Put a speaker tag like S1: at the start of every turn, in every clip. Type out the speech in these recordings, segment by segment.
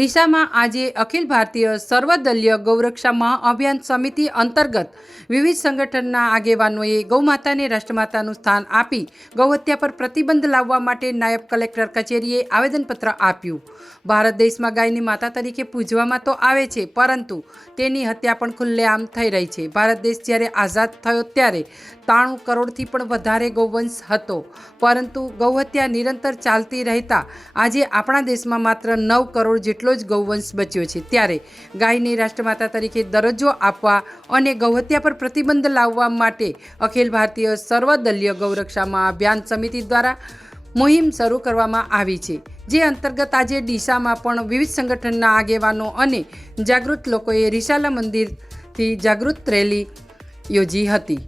S1: ડીસામાં આજે અખિલ ભારતીય સર્વદલીય ગૌરક્ષા મહાઅભિયાન સમિતિ અંતર્ગત વિવિધ સંગઠનના આગેવાનોએ ગૌમાતાને રાષ્ટ્રમાતાનું સ્થાન આપી ગૌહત્યા પર પ્રતિબંધ લાવવા માટે નાયબ કલેક્ટર કચેરીએ આવેદનપત્ર આપ્યું. ભારત દેશમાં ગાયની માતા તરીકે પૂજવામાં તો આવે છે, પરંતુ તેની હત્યા પણ ખુલ્લેઆમ થઈ રહી છે. ભારત દેશ જ્યારે આઝાદ થયો ત્યારે ત્રાણું કરોડથી પણ વધારે ગૌવંશ હતો, પરંતુ ગૌહત્યા નિરંતર ચાલતી રહેતા આજે આપણા દેશમાં માત્ર નવ કરોડ જેટલો જ ગૌવંશ બચ્યો છે. ત્યારે ગાયને રાષ્ટ્રમાતા તરીકે દરજ્જો આપવા અને ગૌહત્યા પર પ્રતિબંધ લાવવા માટે અખિલ ભારતીય સર્વદલીય ગૌરક્ષામાં અભિયાન સમિતિ દ્વારા મુહિમ શરૂ કરવામાં આવી છે. જે અંતર્ગત આજે ડીસામાં પણ વિવિધ સંગઠનના આગેવાનો અને જાગૃત લોકોએ રિશાલા મંદિરથી જાગૃત રેલી યોજી હતી.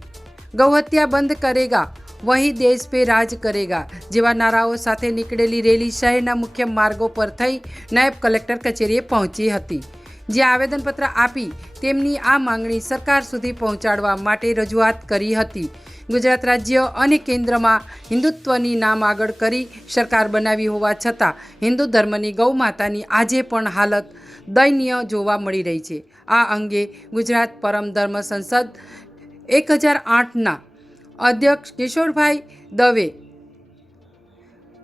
S1: ગૌહત્યા બંધ કરેગા વહી દેશ પે રાજ કરેગા. જેવા નારાઓ સાથે નીકળેલી રેલી શહેરના મુખ્ય માર્ગો પર થઈ નાયબ કલેક્ટર કચેરીએ પહોંચી હતી. જે આવેદનપત્ર આપી તેમની આ માંગણી સરકાર સુધી પહોંચાડવા માટે રજૂઆત કરી હતી. ગુજરાત રાજ્ય અને કેન્દ્રમાં હિન્દુત્વની નામ આગળ કરી સરકાર બનાવી હોવા છતાં હિન્દુ ધર્મની ગૌ માતાની આજે પણ હાલત દયનીય જોવા મળી રહી છે. આ અંગે ગુજરાત પરમ ધર્મ સંસદ એક હજાર આઠના અધ્યક્ષ કિશોરભાઈ દવે,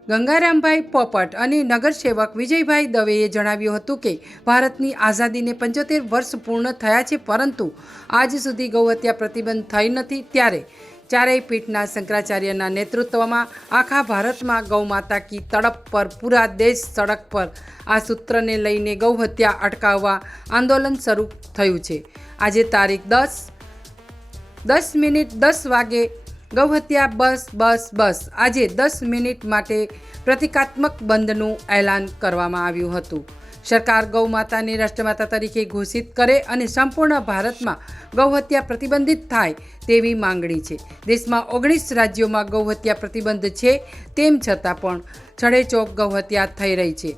S1: ગંગારામભાઈ પોપટ અને નગરસેવક વિજયભાઈ દવેએ જણાવ્યું હતું કે ભારતની આઝાદીને પંચોતેર વર્ષ પૂર્ણ થયા છે, પરંતુ આજ સુધી ગૌહત્યા પ્રતિબંધ થઈ નથી. ત્યારે ચારેય પીઠના શંકરાચાર્યના નેતૃત્વમાં આખા ભારતમાં ગૌમાતા કી તડપ પર, પૂરા દેશ સડક પર આ સૂત્રને લઈને ગૌહત્યા અટકાવવા આંદોલન શરૂ થયું છે. આજે તારીખ દસ દસ મિનિટ દસ વાગે ગૌહત્યા બસ બસ બસ. આજે દસ મિનિટ માટે પ્રતિકાત્મક બંધનું એલાન કરવામાં આવ્યું હતું. સરકાર ગૌમાતાને રાષ્ટ્રમાતા તરીકે ઘોષિત કરે અને સંપૂર્ણ ભારતમાં ગૌહત્યા પ્રતિબંધિત થાય તેવી માંગણી છે. દેશમાં ઓગણીસ રાજ્યોમાં ગૌહત્યા પ્રતિબંધ છે તેમ છતાં પણ છડેચોક ગૌહત્યા થઈ રહી છે.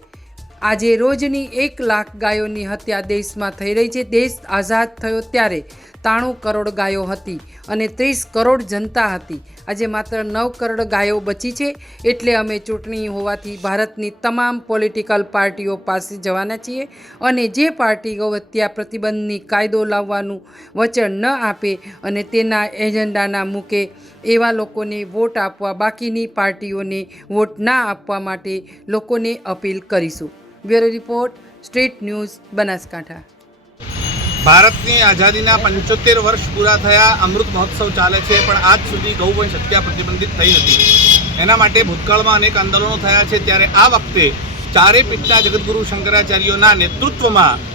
S1: આજે રોજની એક લાખ ગાયોની હત્યા દેશમાં થઈ રહી છે. દેશ આઝાદ થયો ત્યારે ત્રાણું કરોડ ગાયો હતી અને ત્રીસ કરોડ જનતા હતી. આજે માત્ર નવ કરોડ ગાયો બચી છે. એટલે અમે ચૂંટણી હોવાથી ભારતની તમામ પોલિટિકલ પાર્ટીઓ પાસે જવાના છીએ અને જે પાર્ટી ગૌહત્યા પ્રતિબંધની કાયદો લાવવાનું વચન ન આપે અને તેના એજન્ડાના મૂકે એવા લોકોને વોટ આપવા બાકીની પાર્ટીઓને વોટ ના આપવા માટે લોકોને અપીલ કરીશું. Bureau report, street news, Banaskantha.
S2: ભારતની આઝાદીના પંચોતેર વર્ષ પૂરા થયા, અમૃત મહોત્સવ ચાલે છે, પણ આજ સુધી ગૌવંશ હત્યા પ્રતિબંધિત થઈ નથી. એના માટે ભૂતકાળમાં અનેક આંદોલનો થયા છે, ત્યારે આ વખતે ચારે પીઠના જગદગુરુ શંકરાચાર્યોના નેતૃત્વમાં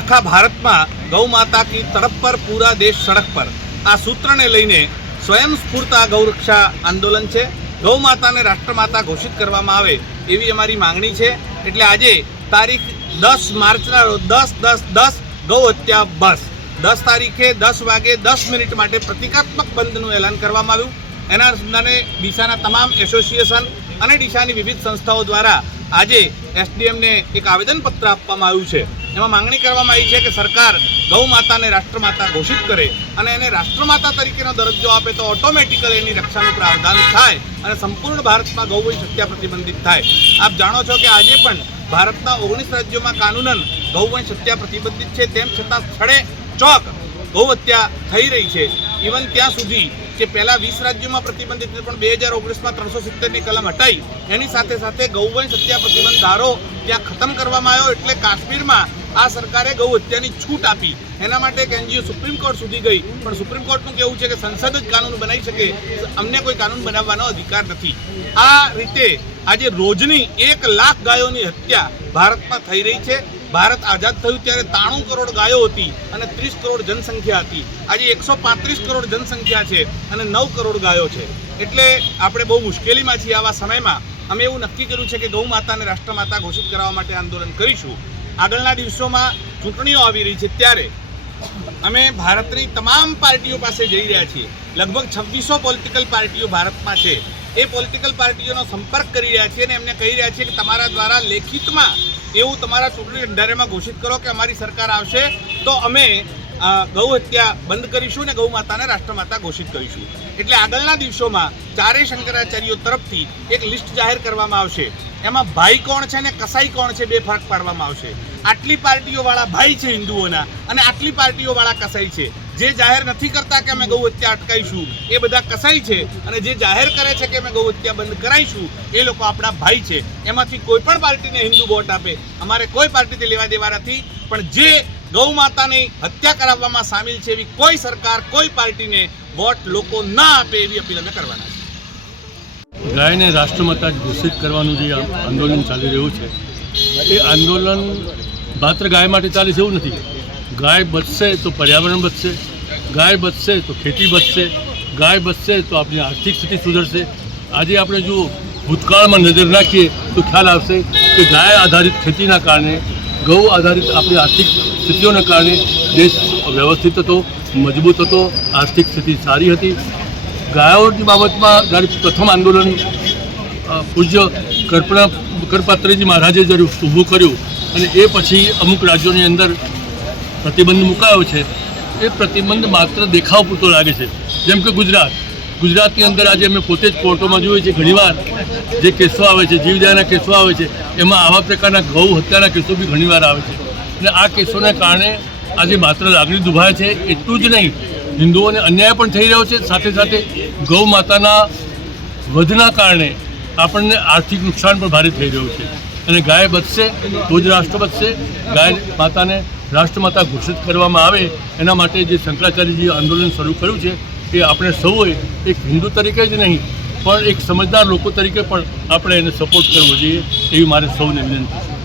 S2: આખા ભારતમાં ગૌ માતા કી તડપ પર, પૂરા દેશ સડક પર. આ સૂત્રને લઈને સ્વયં સ્ફૂર્ત આ ગૌરક્ષા આંદોલન છે. ગૌ માતાને રાષ્ટ્રમાતા ઘોષિત કરવામાં આવે એવી અમારી માંગણી છે. એટલે આજે તારીખ દસ માર્ચના રોજ દસ દસ દસ, ગૌ હત્યા બસ. દસ તારીખે દસ વાગે દસ મિનિટ માટે પ્રતિકાત્મક બંધનું એલાન કરવામાં આવ્યું. એના અનુસંધાને ડીસાના તમામ એસોસિએશન અને ડીસાની વિવિધ સંસ્થાઓ દ્વારા આજે એસડીએમને એક આવેદનપત્ર આપવામાં આવ્યું છે. એમાં માંગણી કરવામાં આવી છે કે સરકાર ગૌ માતાને રાષ્ટ્રમાતા ઘોષિત કરે અને એને રાષ્ટ્રમાતા તરીકેનો દરજ્જો આપે તો ઓટોમેટિકલી એની રક્ષાનું પ્રાવધાન થાય અને સંપૂર્ણ ભારતમાં ગૌવંશ હત્યા પ્રતિબંધિત થાય. આપ જાણો છો કે આજે પણ ભારતના ઓગણીસ રાજ્યોમાં કાનૂનન ગૌવંશ હત્યા પ્રતિબંધિત છે, તેમ છતાં સ્થળે ચોક ગૌ હત્યા થઈ રહી છે. ઇવન ત્યાં સુધી કે પહેલાં વીસ રાજ્યોમાં પ્રતિબંધિત પણ બે હજાર ઓગણીસમાં ત્રણસો સિત્તેરની કલમ હટાઈ. એની સાથે સાથે ગૌવંશ હત્યા પ્રતિબંધ ધારો ત્યાં ખતમ કરવામાં આવ્યો, એટલે કાશ્મીરમાં આ સરકારે ગૌ હત્યાની છૂટ આપી. એના માટે એક એનજીઓ સુપ્રીમ કોર્ટ સુધી ગઈ. પણ સુપ્રીમ કોર્ટનું કેવું છે કે સંસદ જ કાનૂન બનાવી શકે અમને કોઈ કાનૂન બનાવવાનો અધિકાર નથી. આ રીતે આજે રોજની એક લાખ ગાયોની હત્યા ભારતમાં થઈ રહી છે. ભારત આઝાદ થયું ત્યારે ત્રાણું કરોડ ગાયો હતી અને ત્રીસ કરોડ જનસંખ્યા હતી. આજે એકસો પાંત્રીસ કરોડ જનસંખ્યા છે અને નવ કરોડ ગાયો છે. એટલે આપણે બહુ મુશ્કેલીમાં છીએ આવા સમયમાં. અમે એવું નક્કી કર્યું છે કે ગૌ માતાને રાષ્ટ્રમાતા ઘોષિત કરવા માટે આંદોલન કરીશું. આગળના દિવસોમાં ચૂંટણીઓ આવી રહી છે ત્યારે અમે ભારતની તમામ પાર્ટીઓ પાસે જઈ રહ્યા છીએ. લગભગ છવ્વીસો પોલિટિકલ પાર્ટીઓ ભારતમાં છે. એ પોલિટિકલ પાર્ટીઓનો સંપર્ક કરી રહ્યા છીએ અને એમને કહી રહ્યા છીએ કે તમારા દ્વારા લેખિતમાં એવું તમારા ચૂંટણી અંધારેમાં ઘોષિત કરો કે અમારી સરકાર આવશે તો અમે ગૌ હત્યા બંધ કરીશું અને ગૌ માતાને રાષ્ટ્રમાતા ઘોષિત કરીશું. એટલે આગળના દિવસોમાં ચારેય શંકરાચાર્યો તરફથી એક લિસ્ટ જાહેર કરવામાં આવશે. એમાં ભાઈ કોણ છે અને કસાઈ કોણ છે બે ફરક પાડવામાં આવશે. આટલી પાર્ટીઓવાળા ભાઈ છે હિન્દુઓના અને આટલી પાર્ટીઓવાળા કસાઈ છે. જે જાહેર નથી કરતા કે અમે ગૌ હત્યા અટકાઈશું, એ બધા કસાઈ છે અને જે જાહેર કરે છે કે અમે ગૌ હત્યા બંધ કરાઈશું, એ લોકો આપણા ભાઈ છે. એમાંથી કોઈ પણ પાર્ટીને હિન્દુ વોટ આપે, અમારે કોઈ પાર્ટીથી લેવા દેવા નથી, પણ જે ગૌ માતાની હત્યા કરાવવામાં સામેલ છે એવી કોઈ સરકાર, કોઈ પાર્ટીને વોટ લોકો ના આપે એવી અપીલ અમે કરવાના છે
S3: ગાયને રાષ્ટ્રમાતા ઘોષિત કરવાનું જે આંદોલન ચાલી રહ્યું છે, એ આંદોલન માત્ર ગાય માટે ચાલે છે એવું નથી. ગાય બચશે તો પર્યાવરણ બચશે, ગાય બચશે તો ખેતી બચશે, ગાય બચશે તો આપણી આર્થિક સ્થિતિ સુધરશે. આજે આપણે જો ભૂતકાળમાં નજર નાખીએ તો ખ્યાલ આવશે કે ગાય આધારિત ખેતીના કારણે, ગૌ આધારિત આપણી આર્થિક સ્થિતિઓના કારણે દેશ વ્યવસ્થિત હતો, મજબૂત હતો, આર્થિક સ્થિતિ સારી હતી. ગાયોની બાબતમાં જ્યારે પ્રથમ આંદોલન પૂજ્ય કલ્પના કરપાત્રીજી મહારાજે જ્યારે ઊભું કર્યું અને એ પછી અમુક રાજ્યોની અંદર પ્રતિબંધ મુકાયો છે. એ પ્રતિબંધ માત્ર દેખાવ પૂરતો લાગે છે. જેમ કે ગુજરાત. ગુજરાતની અંદર આજે અમે પોતે જ કોર્ટોમાં જોઈએ છીએ ઘણીવાર જે કેસો આવે છે જીવદયાના કેસો આવે છે, એમાં આવા પ્રકારના ગૌ હત્યાના કેસો બી ઘણીવાર આવે છે. અને આ કેસોને કારણે આજે માત્ર લાગણી દુભાય છે, એટલું જ નહીં, હિન્દુઓને અન્યાય પણ થઈ રહ્યો છે. સાથે સાથે ગૌ માતાના વધના કારણે આપણને આર્થિક નુકસાન પણ ભારે થઈ રહ્યું છે. અને ગાય બચશે તો જ રાષ્ટ્ર બચશે, ગાય માતાને રાષ્ટ્રમાતા ઘોષિત કરવામાં આવે, એના માટે જે શંકરાચાર્યજીએ આંદોલન શરૂ કર્યું છે, એ આપણે સૌએ એક હિન્દુ તરીકે જ નહીં, પણ એક સમજદાર લોકો તરીકે પણ આપણે એને સપોર્ટ કરવો જોઈએ, એવી મારે સૌને વિનંતી છે.